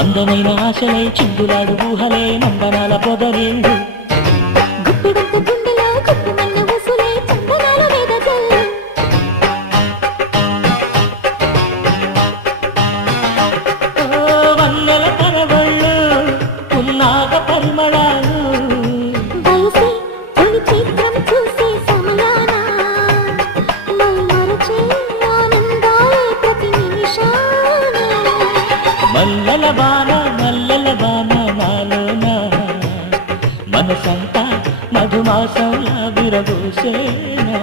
అందమైన ఆశలే చిందులాడు ఊహలే నందనాల పొదరిల్లు గుప్పిడంత గుండెలో గుప్పుమన్న ఊసులే చందనాల వేదజల్లు వన్నెల కరవళ్ళు పున్నాగ పరిమళాలు వయసి తొలి చిత్రం చూసే సమయాన మరచే ఆనందాలే ప్రతి నిమిషాన మల్లెల బాణ నాలోన మనసంతా మధుమాసంలా విరబూసేనా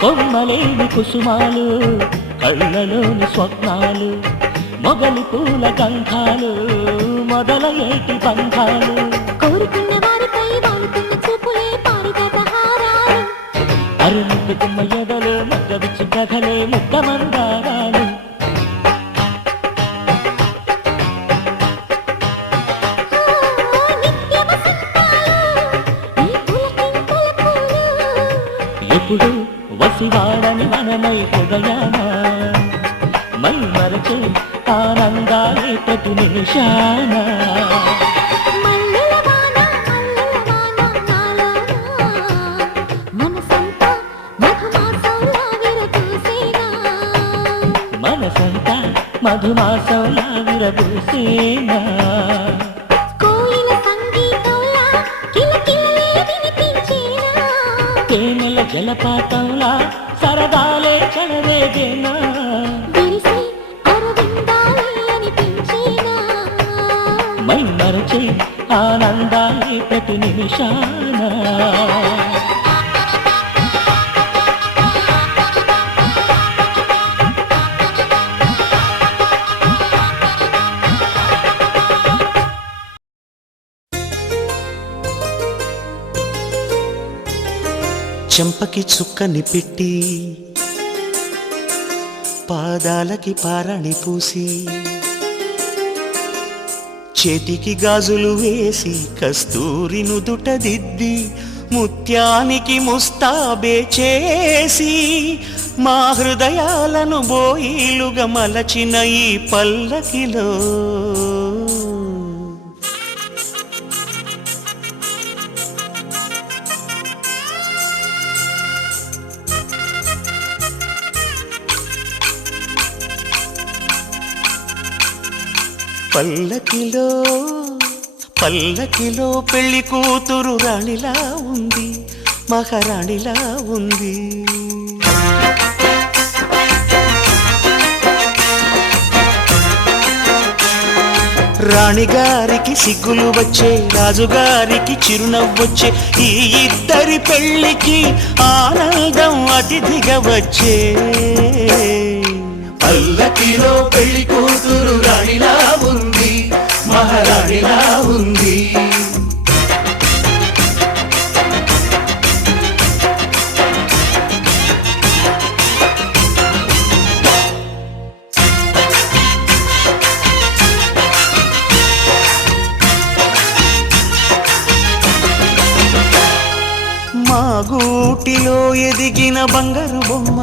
కొమ్మలేని కుసుమాలు కళ్ళలోని స్వప్నాలు మొగలి పూల గంధాలు మొదలయేటి బంధాలు కోరుకున్న వారిపై వాడుతున్న చూపులే పారిజాత హారాలు అరుముకున్న ఎదలు మగ్గవిచ్చి కథలే ముద్దమందారాలు నిత్య వసంతాలు ఈ పులకింతల పూలు ఎప్పుడు వసివాడని మనమై హృదయాన మై మరచే ఆనందాలే ప్రతి నిమిషాన మల్లెల వాన నాలోన మనసంతా మధుమాసంలా విరబూసేనా మనసంతా మధుమాసంలా విరబూసేనా కోయిల సంగీతంలా కిలకిలలే వినిపించేనా తేనెల జలపాతంలా సరదాలే చెలరేగేనా విరిసి అరవిందాలే అనిపించేనా మై మరచే ఆనందాలే ప్రతి నిమిషాన చెంపకి చుక్కని పెట్టి పాదాలకి పారాణి పూసి చేతికి గాజులు వేసి కస్తూరి నుదుట దిద్ది ముత్యానికి ముస్తాబే చేసి మా హృదయాలను బోయిలుగా మలచిన ఈ పల్లకిలో పల్లకిలో పల్లకిలో పెళ్లి కూతురు రాణిలా ఉంది, మహారాణిలా ఉంది. రాణిగారికి సిగ్గులు వచ్చే, రాజుగారికి చిరునవ్వొచ్చే, ఈ ఇద్దరి పెళ్లికి ఆనందం అతిథిగా వచ్చే. పల్లకిలో పెళ్లి కూతురు రాణిలా ఉంది, మహారాణిలా ఉంది. మా గూటిలో ఎదిగిన బంగారు బొమ్మ,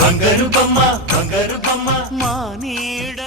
బంగారు బొమ్మ, బంగారు బొమ్మ. మా నీడ